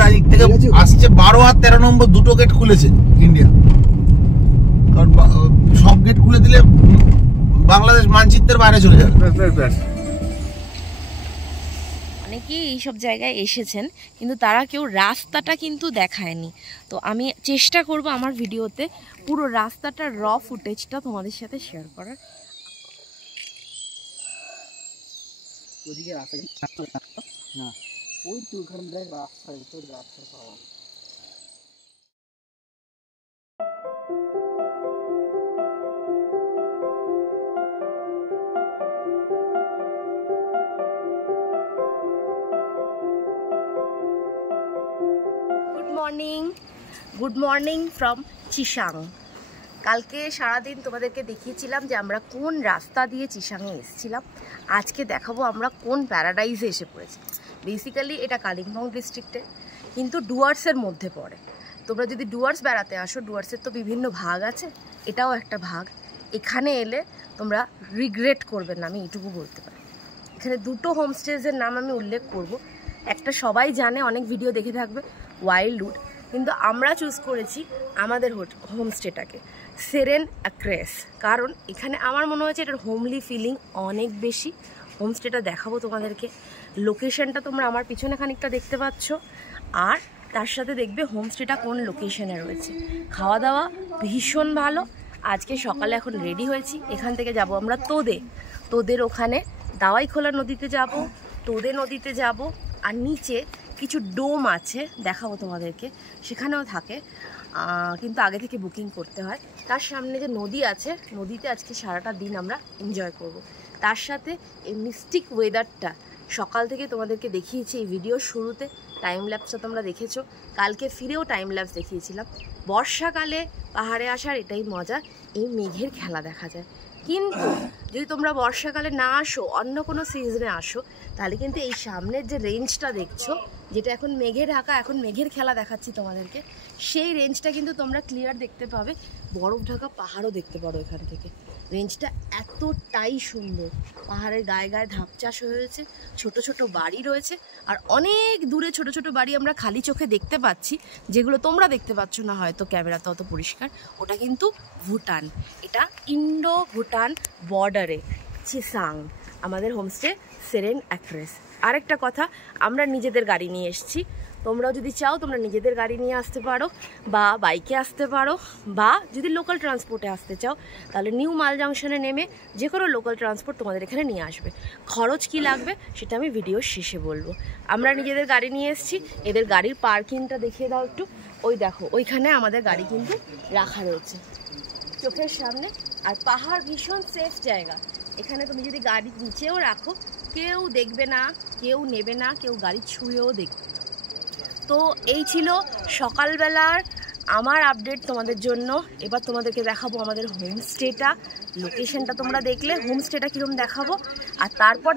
তারিখ থেকে আসছে। 12 আর 13 নম্বর দুটো গেট খুলেছে ইন্ডিয়া। কারণ সব গেট খুলে দিলে বাংলাদেশ মানচিত্রের বাইরে চলে যাবে। অনেকেই এইসব জায়গায় এসেছেন কিন্তু তারা কেউ রাস্তাটা কিন্তু দেখায়নি। তো আমি চেষ্টা করব আমার ভিডিওতে পুরো রাস্তাটার র ফুটেজটা তোমাদের সাথে শেয়ার করার। ওদিকে রাস্তা না, ওই তো ওখানে রাস্তা, তো রাস্তা পাওয়া। Good morning from Chisang. কালকে সারাদিন তোমাদেরকে দেখিয়েছিলাম যে আমরা কোন রাস্তা দিয়ে চিসাংয়ে এসেছিলাম। আজকে দেখাবো আমরা কোন প্যারাডাইজে এসে পড়েছি। বেসিক্যালি এটা কালিম্পং ডিস্ট্রিক্টে, কিন্তু ডুয়ার্সের মধ্যে পড়ে। তোমরা যদি ডুয়ার্স বেড়াতে আসো, ডুয়ার্সের তো বিভিন্ন ভাগ আছে, এটাও একটা ভাগ। এখানে এলে তোমরা রিগ্রেট করবে না, আমি এইটুকু বলতে পারি। এখানে দুটো হোমস্টেজের নাম আমি উল্লেখ করব। একটা সবাই জানে, অনেক ভিডিও দেখে থাকবে, ওয়াইল্ডউড। কিন্তু আমরা চুজ করেছি আমাদের হোমস্টেটাকে, সেরেন অ্যাক্রেস। কারণ এখানে আমার মনে হয়েছে এটার হোমলি ফিলিং অনেক বেশি। হোমস্টেটা দেখাবো তোমাদেরকে। লোকেশনটা তোমরা আমার পিছনে খানিকটা দেখতে পাচ্ছ, আর তার সাথে দেখবে হোমস্টেটা কোন লোকেশনে রয়েছে। খাওয়া দাওয়া ভীষণ ভালো। আজকে সকালে এখন রেডি হয়েছি, এখান থেকে যাব আমরা তোদের ওখানে দাওয়াইখোলা নদীতে যাব, তোদে নদীতে যাব। আর নিচে কিছু ডোম আছে, দেখাবো তোমাদেরকে, সেখানেও থাকে, কিন্তু আগে থেকে বুকিং করতে হয়। তার সামনে যে নদী আছে, নদীতে আজকে সারাটা দিন আমরা এনজয় করব। তার সাথে এই মিস্টিক ওয়েদারটা সকাল থেকে তোমাদেরকে দেখিয়েছি এই ভিডিওর শুরুতে। টাইম ল্যাপসটা তোমরা দেখেছো, কালকে ফিরেও টাইম ল্যাপস দেখিয়েছিলাম। বর্ষাকালে পাহাড়ে আসার এটাই মজা, এই মেঘের খেলা দেখা যায়। কিন্তু যদি তোমরা বর্ষাকালে না আসো, অন্য কোনো সিজনে আসো, তাহলে কিন্তু এই সামনের যে রেঞ্জটা দেখছো, যেটা এখন মেঘে ঢাকা, এখন মেঘের খেলা দেখাচ্ছি তোমাদেরকে, সেই রেঞ্জটা কিন্তু তোমরা ক্লিয়ার দেখতে পাবে। বরফ ঢাকা পাহাড়ও দেখতে পারো এখান থেকে। রেঞ্জটা এতটাই সুন্দর। পাহাড়ের গায়ে গায়ে ধাপ চাষ হয়েছে, ছোট ছোট বাড়ি রয়েছে, আর অনেক দূরে ছোট ছোট বাড়ি আমরা খালি চোখে দেখতে পাচ্ছি, যেগুলো তোমরা দেখতে পাচ্ছ না হয়তো ক্যামেরাতে অত পরিষ্কার। ওটা কিন্তু ভুটান। এটা ইন্ডো ভুটান বর্ডারে চিসাং আমাদের হোমস্টে সেরেন অ্যাক্রেস। আরেকটা কথা, আমরা নিজেদের গাড়ি নিয়ে এসেছি। তোমরাও যদি চাও তোমরা নিজেদের গাড়ি নিয়ে আসতে পারো, বা বাইকে আসতে পারো, বা যদি লোকাল ট্রান্সপোর্টে আসতে চাও তাহলে নিউ মাল জাংশনে নেমে যে কোনো লোকাল ট্রান্সপোর্ট তোমাদের এখানে নিয়ে আসবে। খরচ কি লাগবে সেটা আমি ভিডিওর শেষে বলবো। আমরা নিজেদের গাড়ি নিয়ে এসেছি। এদের গাড়ির পার্কিংটা দেখিয়ে দাও একটু। ওই দেখো, ওইখানে আমাদের গাড়ি কিন্তু রাখা রয়েছে চোখের সামনে। আর পাহাড় ভীষণ সেফ জায়গা। এখানে তুমি যদি গাড়ি নিচেও রাখো, কেউ দেখবে না, কেউ নেবে না, কেউ গাড়ি ছুঁয়েও দেখবে। তো এই ছিল সকালবেলার আমার আপডেট তোমাদের জন্য। এবার তোমাদেরকে দেখাবো আমাদের হোমস্টেটা। লোকেশনটা তোমরা দেখলে হোমস্টেটা কীরকম দেখাবো, আর তারপর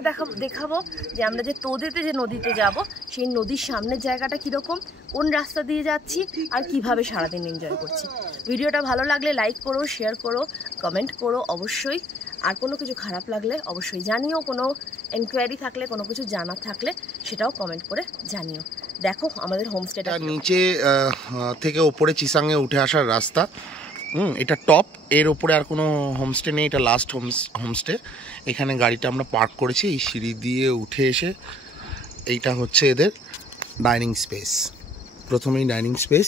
দেখাবো যে আমরা যে তোদেতে যে নদীতে যাব, সেই নদীর সামনের জায়গাটা কীরকম, কোন রাস্তা দিয়ে যাচ্ছি, আর কিভাবে সারাদিন এনজয় করছি। ভিডিওটা ভালো লাগলে লাইক করো, শেয়ার করো, কমেন্ট করো অবশ্যই। আর কোনো কিছু খারাপ লাগলে অবশ্যই জানিও। কোনো এনকোয়ারি থাকলে, কোনো কিছু জানার থাকলে সেটাও কমেন্ট করে জানিও। দেখো আমাদের হোমস্টেটা নিচে থেকে ওপরে চিসাংয়ে উঠে আসার রাস্তা। এটা টপ, এর ওপরে আর কোনো হোমস্টে নেই, এটা লাস্ট হোমস্টে। এখানে গাড়িটা আমরা পার্ক করেছি। এই সিঁড়ি দিয়ে উঠে এসে এইটা হচ্ছে এদের ডাইনিং স্পেস। প্রথমেই ডাইনিং স্পেস,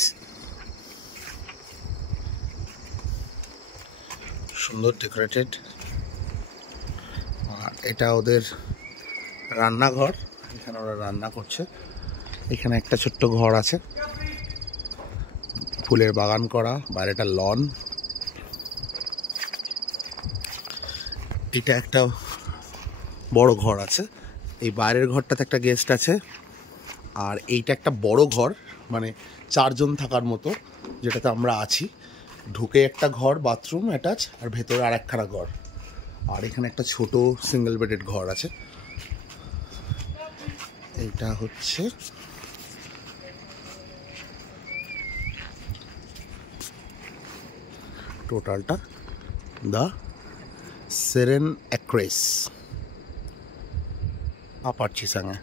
সুন্দর ডেকোরেটেড। আর এটা ওদের রান্নাঘর, এখানে ওরা রান্না করছে। এখানে একটা ছোট্ট ঘর আছে, ফুলের বাগান করা, বাইরেটা লন। এটা একটা বড় ঘর আছে। এই বাইরের ঘরটাতে একটা গেস্ট আছে। আর এইটা একটা বড় ঘর, মানে 4 জন থাকার মতো, যেটাতে আমরা আছি। ঢুকে একটা ঘর, বাথরুম অ্যাটাচ, আর ভেতরে আর একখানা ঘর। আর এখানে একটা ছোট সিঙ্গেল বেডেড ঘর আছে। এইটা হচ্ছে টোটালটা দ্য সেরেন অ্যাক্রেস আপার চিসাংয়ে।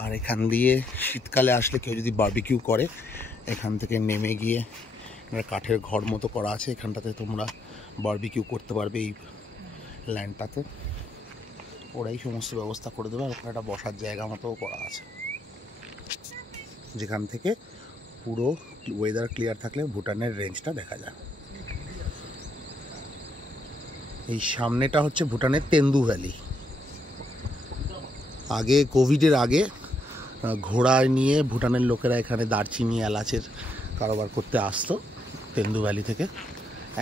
আর এখান দিয়ে শীতকালে আসলে কেউ যদি বারবিকিউ করে, এখান থেকে নেমে গিয়ে কাঠের ঘর মতো করা আছে, এখানটাতে তোমরা বারবিকিউ করতে পারবে। এই ল্যান্ডটাতে ওরাই সমস্ত ব্যবস্থা করে দেবে। আর ওখানে একটা বসার জায়গা মতোও করা আছে, যেখান থেকে পুরো ওয়েদার ক্লিয়ার থাকলে ভুটানের রেঞ্জটা দেখা যায়। এই সামনেটা হচ্ছে ভুটানের তেন্দু ভ্যালি। আগে কোভিডের আগে ঘোড়ায় নিয়ে ভুটানের লোকেরা এখানে দারচিনি এলাচের কারবার করতে আসতো তেন্দু ভ্যালি থেকে।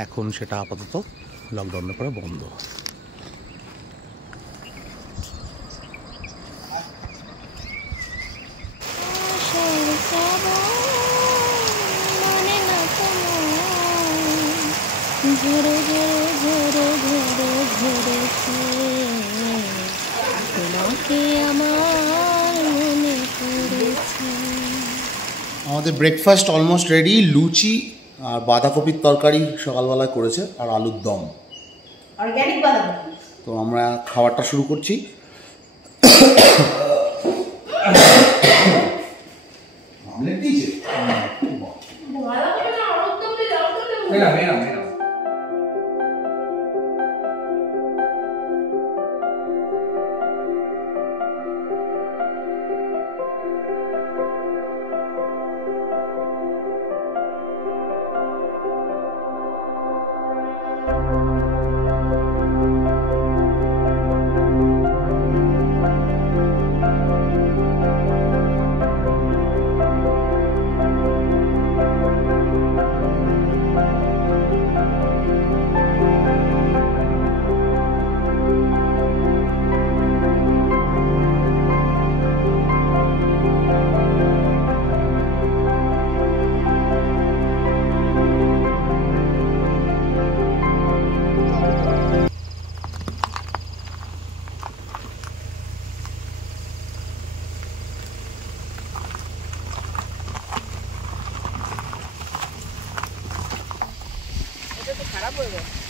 এখন সেটা আপাতত লকডাউনের পরে বন্ধ। আমাদের ব্রেকফাস্ট অলমোস্ট রেডি। লুচি আর বাঁধাকপির তরকারি সকালবেলায় করেছে, আর আলুর দম, অর্গানিক বাঁধাকপি। তো আমরা খাবারটা শুরু করছি।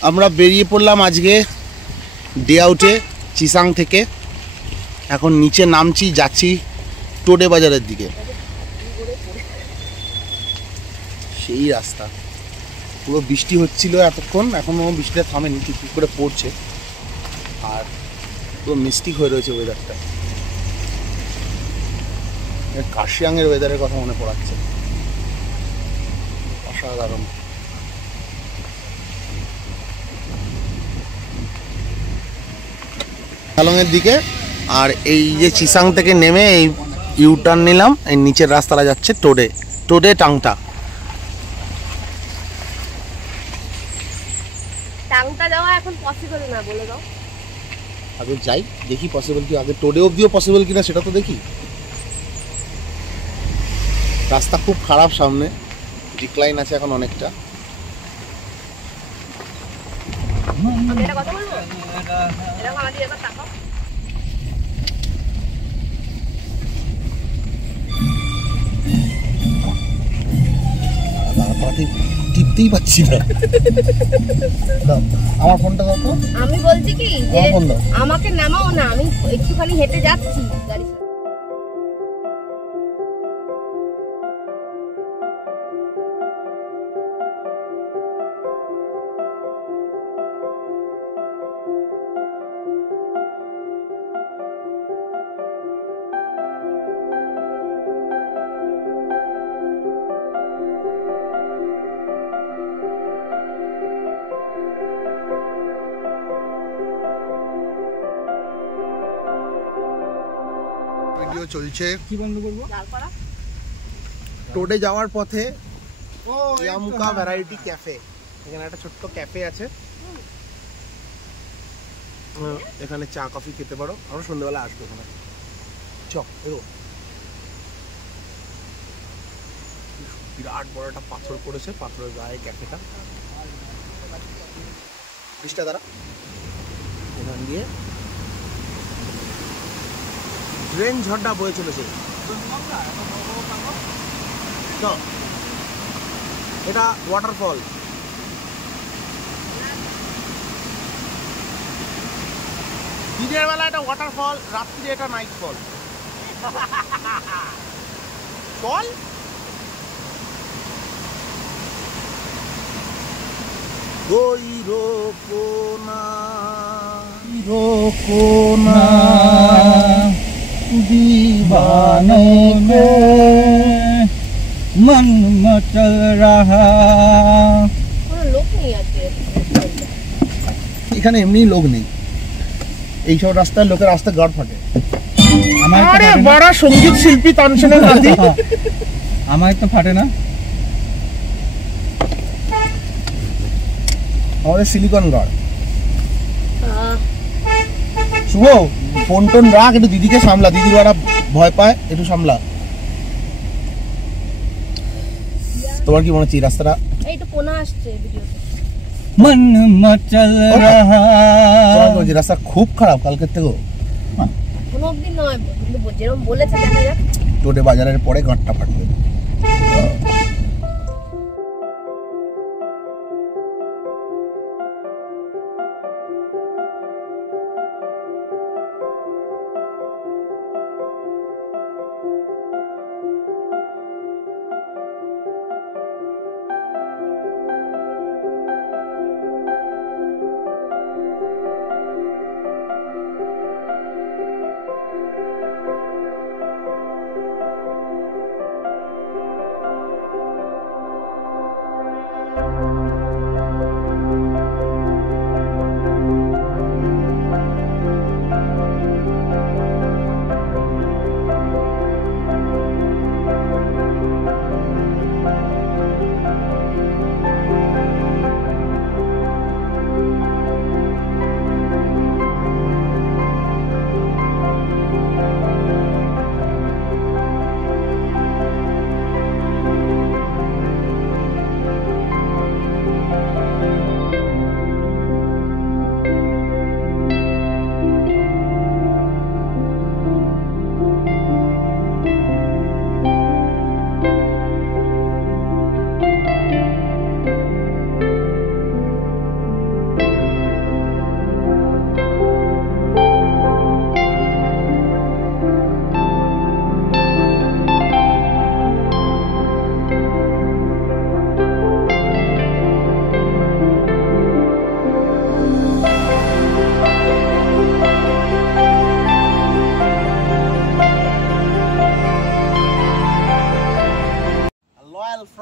আমরা বেরিয়ে পড়লাম আজকে ডে আউটে চিসাং থেকে। এখন নিচে নামছি, যাচ্ছি টোডে বাজারের দিকে। সেই রাস্তা, পুরো বৃষ্টি হচ্ছিল এতক্ষণ, এখনও বৃষ্টিটা থামেনি, টুকটুক করে পড়ছে। আর পুরো মিস্টিক হয়ে রয়েছে ওয়েদারটা। কার্শিয়াংয়ের ওয়েদারের কথা মনে পড়াচ্ছে, অসাধারণ। শিলংয়ের দিকে। আর এই যে চিসাং থেকে নেমে এই ইউটার্ন নিলাম, এই নিচের রাস্তাটা যাচ্ছে টোডে টাংটা। টাংটা যাওয়া এখন পসিবল না, বলে দাও। আগে যাই, দেখি পসিবল কি, আগে টোডে অবধিও পসিবল কিনা সেটা তো দেখি। রাস্তা খুব খারাপ, সামনে ডিক্লাইন আছে এখন অনেকটা। এটা কথা বলবো, এরকম আমাদের একবার তাকাও। টিপতেই পাচ্ছি না। আমার ফোনটা দাও তো। আমি বলছি কি যে আমাকে নামাও না, আমি একটুখানি হেঁটে যাচ্ছি গাড়ি। ভিডিও চলছে। কি বন্ধ করবো? টোডে যাওয়ার পথে ইয়ামুকা ভ্যারাইটি ক্যাফে, এখানে একটা ছোট্ট ক্যাফে আছে, এখানে চা কফি খেতে পারো। আমরা সন্ধ্যাবেলা আসবো এখানে। বিরাট বড় একটা পাথর পড়েছে, পাথরের গায়ে ক্যাফেটা। বৃষ্টিটা দ্বারা এখান দিয়ে ড্রেন ঝড়টা বয়ে চলেছে। এটা ওয়াটারফল। দিনের বেলা এটা ওয়াটারফল, রাত্রিরে এটা নাইট ফল। চল रोकोना दीवाने को मन मचल रहा। কোনো লোক নেই আজকে এখানে এমনি লোক নেই, এইসব রাস্তায় লোকের রাস্তা গাড় ফাটে। আরে বড় সঙ্গীত শিল্পী তানসেনের নাতি। আমার তো ফাটে না, আমাদের সিলিকন গার্ড। শুভ ফোন টোন রাখ, একটু দিদিকে সামলা, দিদির ওরা ভয় পায়, একটু সামলা। তোমার কি মনে হচ্ছে এই রাস্তাটা? এই তো পোনা আসছে ভিডিওতে। मन मचल रहा। তোমার কি বলছি রাস্তা খুব খারাপ কালকের থেকেও? কোনো অবধি নয়, কিন্তু যেরকম বলেছে দেখা যাক। টোটে বাজারের পরে গাঁটটা ফাটবে।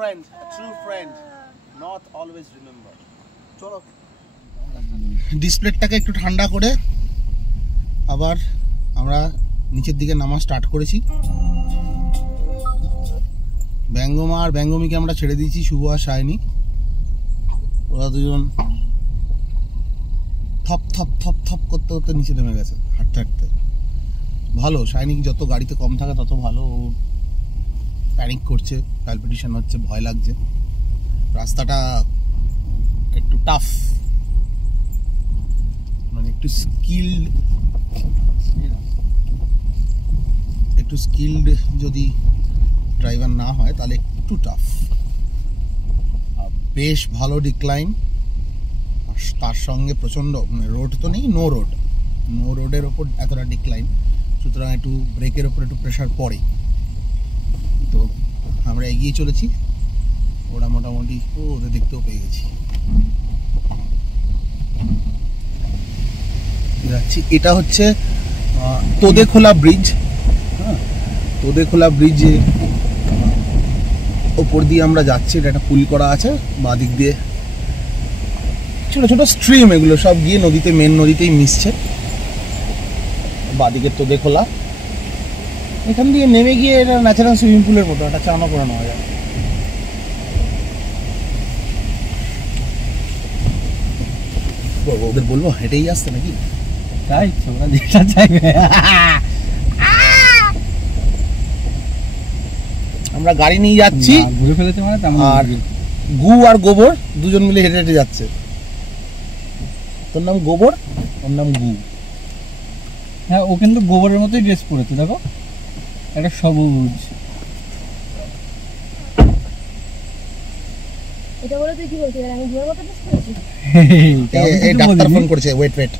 Friend, a true friend, not always remember. চলো ডিসপ্লেটাকে একটু ঠান্ডা করে আবার আমরা নিচের দিকে নামা স্টার্ট করেছি। ব্যঙ্গমা আর ব্যঙ্গমীকে আমরা ছেড়ে দিয়েছি, শুভ আর শাইনি। ওরা দুজন থপ থপ থপ থপ করতে করতে নিচে নেমে গেছে হাঁটতে হাঁটতে। ভালো, শাইনি যত গাড়িতে কম থাকে তত ভালো। ও প্যানিক করছে, প্যালপিটেশন হচ্ছে, ভয় লাগছে। রাস্তাটা একটু টাফ, মানে একটু স্কিল্ড যদি ড্রাইভার না হয় তাহলে একটু টাফ। বেশ ভালো ডিক্লাইন, তার সঙ্গে প্রচণ্ড মানে রোড তো নেই, নো রোডের ওপর এতটা ডিক্লাইন, সুতরাং একটু ব্রেকের ওপর একটু প্রেশার পড়ে। তো আমরা এগিয়ে চলেছি, ওরা মোটামুটি ওদের দেখতেও পেয়ে গেছি। যাচ্ছি, এটা হচ্ছে তোদেখোলা ব্রিজ। হ্যাঁ, তোদেখোলা ব্রিজে ওপর দিয়ে আমরা যাচ্ছি। এটা একটা পুল করা আছে, বাঁ দিক দিয়ে ছোট ছোট স্ট্রিম, এগুলো সব গিয়ে নদীতে, মেন নদীতেই মিশছে। বাঁ দিকে তোদেখোলা, এখান দিয়ে নেমে গিয়ে এটা ন্যাচারাল সুইমিং পুলের মতো একটা চানও করে নেওয়া যায়। ওদের বলবো হেঁটেই আসতে নাকি? তাই তোমরা যেটা চাইবে। আমরা গাড়ি নিয়ে যাচ্ছি, ঘুরে ফেলেছে মানে, আর গু আর গোবর দুজন মিলে হেঁটে হেঁটে যাচ্ছে। তোর নাম গোবর, ওর নাম গু। হ্যাঁ, ও কিন্তু গোবরের মতোই ড্রেস পরেছে, দেখো একটা সবুজ। এটা বলে তুই কি বলছিস? আমি গুয়ের মতো ড্রেস পরেছি? এই ডাক্তার ফোন করেছে, ওয়েট।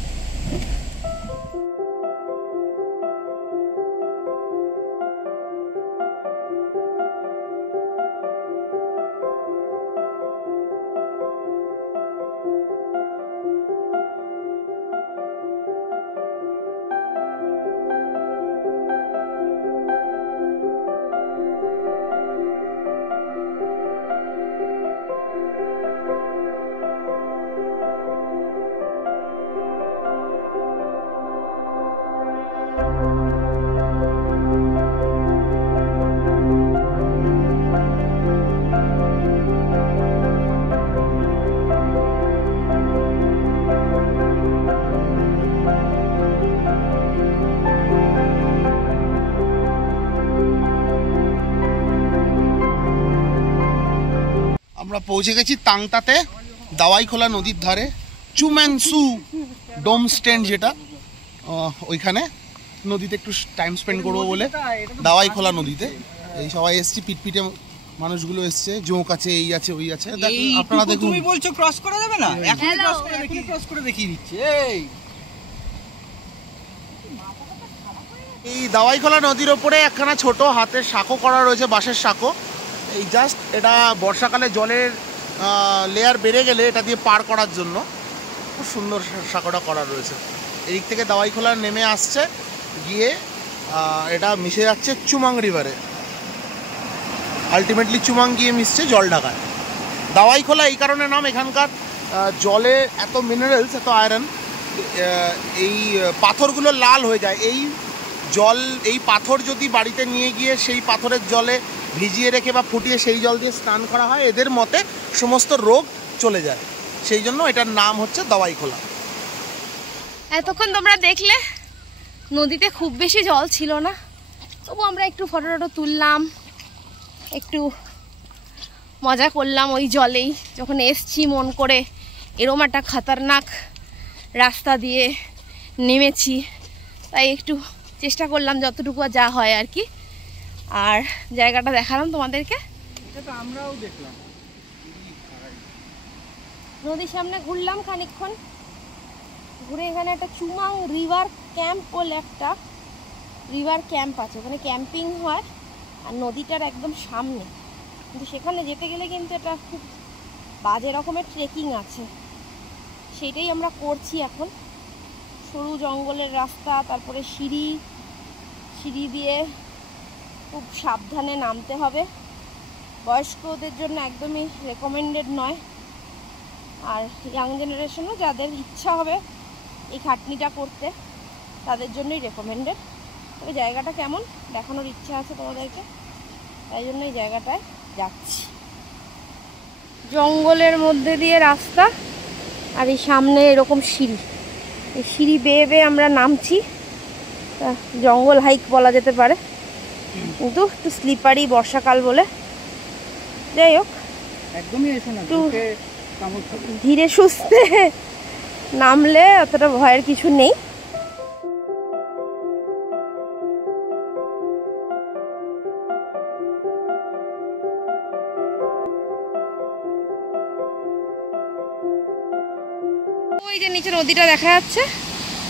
আমরা পৌঁছে গেছি তাংতাতে, দাওয়াইখোলা নদীর ধারে, চুম্যানসু ডোম স্ট্যান্ড যেটা, ওইখানে নদীতে একটু টাইম স্পেন্ড করবো বলে দাওয়াইখোলা নদীতে এই সবাই এসছি, পিটপিটে মানুষগুলো এসছে, জোঁক আছে, এই আছে, ওই আছে। আপনারা দেখুন, তুমি বলছো ক্রস করা যাবে না, এখন ক্রস করে দেখিয়ে দিচ্ছি। এই দাওয়াইখোলা নদীর ওপরে একখানা ছোট হাতের সাঁকো করা রয়েছে, বাঁশের সাঁকো। এই জাস্ট এটা বর্ষাকালে জলের লেয়ার বেড়ে গেলে এটা দিয়ে পার করার জন্য খুব সুন্দর সাঁকোটা করা রয়েছে। এদিক থেকে দাওয়াইখোলা নেমে আসছে, গিয়ে এটা মিশে যাচ্ছে চুমাং রিভারে, আলটিমেটলি চুমাং গিয়ে মিশছে জলঢাকায়। দাওয়াইখোলা এই কারণে নাম, এখানকার জলে এত মিনারেলস, এত আয়রন, এই পাথরগুলো লাল হয়ে যায়। এই পাথর যদি বাড়িতে নিয়ে গিয়ে সেই পাথরের জলে ভিজিয়ে রেখে বা ফুটিয়ে সেই জল দিয়ে স্নান করা হয়, এদের মতে সমস্ত রোগ চলে যায়, সেই জন্য এটার নাম হচ্ছে দাওয়াইখোলা। এতক্ষণ তোমরা দেখলে নদীতে খুব বেশি জল ছিল না, তবু আমরা একটু ফটো টটো তুললাম, একটু মজা করলাম ওই জলেই। যখন এসছি মন করে, এরম একটা খতরনাক রাস্তা দিয়ে নেমেছি, তাই একটু চেষ্টা করলাম যতটুকু যা হয় আর কি। আর জায়গাটা দেখালাম তোমাদেরকে, আমরাও দেখলাম। নদীর সামনে ঘুরলাম খানিকক্ষণ, ঘুরে এখানে একটা চুমাং রিভার ক্যাম্প বলে একটা রিভার ক্যাম্প আছে, ওখানে ক্যাম্পিং হয় আর নদীটার একদম সামনে। কিন্তু সেখানে যেতে গেলে কিন্তু এটা খুব বাজে রকমের ট্রেকিং আছে, সেটাই আমরা করছি এখন। সরু জঙ্গলের রাস্তা, তারপরে সিঁড়ি দিয়ে খুব সাবধানে নামতে হবে। বয়স্কদের জন্য একদমই রেকমেন্ডেড নয়, আর ইয়াং জেনারেশনও যাদের ইচ্ছা হবে এই খাটনিটা করতে তাদের জন্যই রেকমেন্ডেড। তবে জায়গাটা কেমন দেখানোর ইচ্ছা আছে তোমাদেরকে, তাই জন্য এই জায়গাটায় যাচ্ছি। জঙ্গলের মধ্যে দিয়ে রাস্তা, আর এই সামনে এরকম সিঁড়ি, এই সিঁড়ি বেয়ে বেয়ে আমরা নামছি। জঙ্গল হাইক বলা যেতে পারে, কিন্তু একটু স্লিপারি বর্ষাকাল বলে। যাই হোক, একদমই এসো না, একটু ধীরে সুস্থে নামলে অতটা ভয়ের কিছু নেই। ওই যে নিচে নদীটা দেখা যাচ্ছে,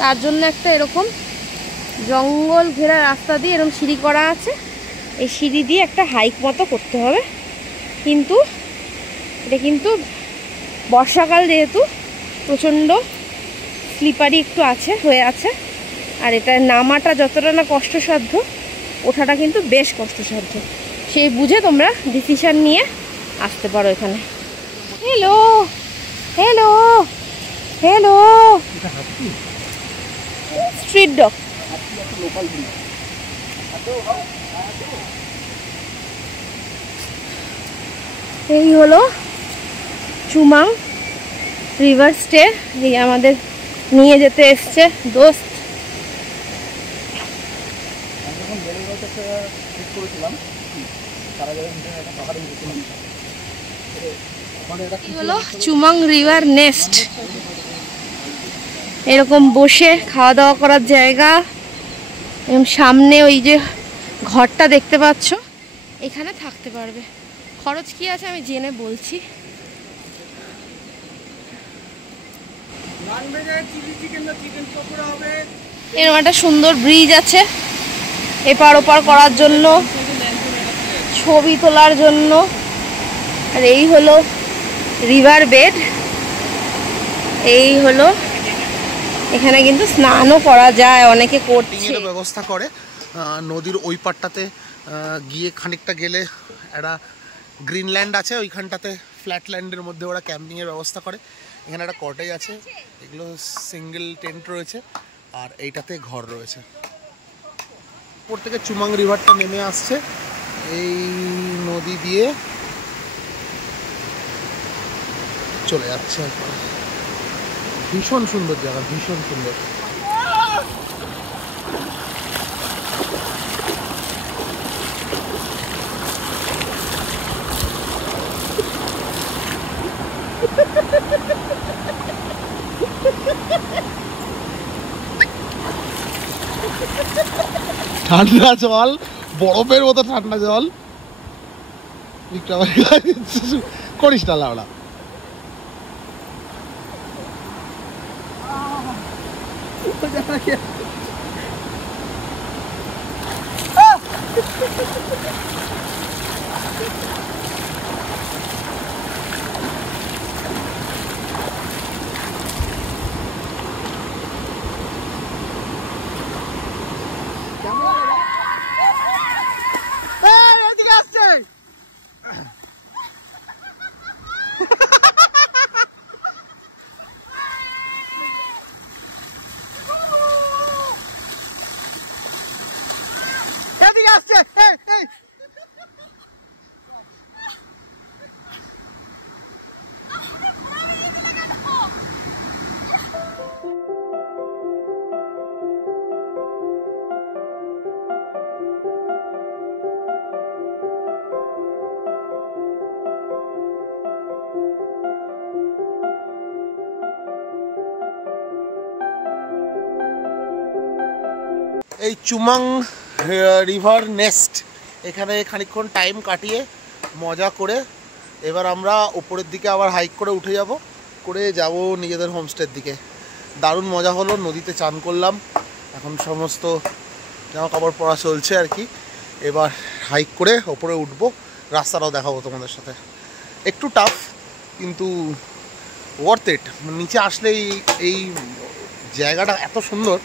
তার জন্য একটা এরকম জঙ্গল ঘেরা রাস্তা দিয়ে এরকম সিঁড়ি করা আছে। এই সিঁড়ি দিয়ে একটা হাইক মতো করতে হবে, কিন্তু এটা কিন্তু বর্ষাকাল যেহেতু প্রচণ্ড স্লিপারি একটু হয়ে আছে। আর এটা নামাটা যতটা না কষ্টসাধ্য, ওঠাটা কিন্তু বেশ কষ্টসাধ্য। সেই বুঝে তোমরা ডিসিশন নিয়ে আসতে পারো এখানে। Hello hello hello, street dog. এই হলো চুমাং রিভার স্টে, এই আমাদের নিয়ে যেতে এসছে দোস্ত। এই হলো চুমাং রিভার নেস্ট, এরকম বসে খাওয়া দাওয়া করার জায়গা। এবং সামনে ওই যে ঘরটা দেখতে পাচ্ছ, এখানে থাকতে পারবে। খরচ কি আছে আমি জেনে বলছি। এরকম একটা সুন্দর ব্রিজ আছে এপার ওপার করার জন্য, ছবি তোলার জন্য। আর এই হলো রিভার বেড, এই হলো এখানে কিন্তু স্নানও করা যায়, অনেকে করছে। ব্যবস্থা করে নদীর ওই পাড়টাতে গিয়ে খানিকটা গেলে একটা গ্রিনল্যান্ড আছে, ওইখানটাতে ফ্ল্যাটল্যান্ডের মধ্যে ওরা ক্যাম্পিংয়ের ব্যবস্থা করে। এখানে একটা কটেজ আছে, এগুলো সিঙ্গেল টেন্ট রয়েছে, আর এইটাতে ঘর রয়েছে। উপর থেকে চুমাং রিভারটা নেমে আসছে এই নদী দিয়ে চলে যাচ্ছে। ভীষণ সুন্দর জায়গা, ভীষণ সুন্দর। ঠান্ডা জল, বরফের মতো ঠান্ডা জল। করিস না লাউড়া। এই চুমাং রিভার নেস্ট, এখানে খানিকক্ষণ টাইম কাটিয়ে মজা করে এবার আমরা উপরের দিকে আবার হাইক করে উঠে যাব নিজেদের হোমস্টের দিকে। দারুণ মজা হলো, নদীতে চান করলাম, এখন সমস্ত জামা কাপড় পরা চলছে আর কি। এবার হাইক করে ওপরে উঠবো, রাস্তাটাও দেখাবো তোমাদের সাথে। একটু টাফ কিন্তু ওয়ার্থ ইট। নিচে আসলে এই জায়গাটা এত সুন্দর,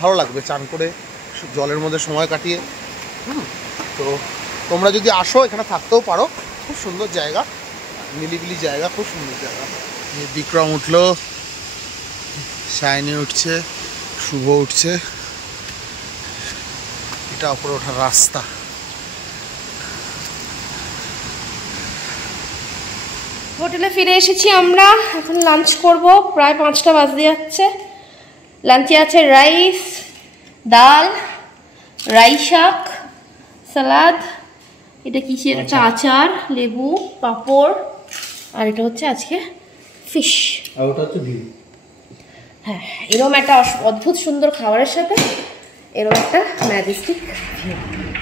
ভালো লাগবে চান করে জলের মধ্যে সময় কাটিয়ে। তো তোমরা যদি আসো এখানে থাকতেও পারো, খুব সুন্দর জায়গা, নিলিবিলি জায়গা, খুব সুন্দর জায়গা। বিক্রম উঠলো, শাইনি উঠছে, শুভ উঠছে, এটা উপরে ওঠার রাস্তা। হোটেলে ফিরে এসেছি আমরা, এখন লাঞ্চ করব, প্রায় 5টা বাজতে যাচ্ছে। লাঞ্চে আছে রাইস, ডাল, রাই শাক, সালাদ, এটা কিসের একটা আচার, লেবু, পাঁপড়, আর এটা হচ্ছে আজকে ফিশ। আর ওটা হচ্ছে ভিউ। হ্যাঁ, এরকম একটা অদ্ভুত সুন্দর খাবারের সাথে এরকম একটা ম্যাজেস্টিক ভিউ।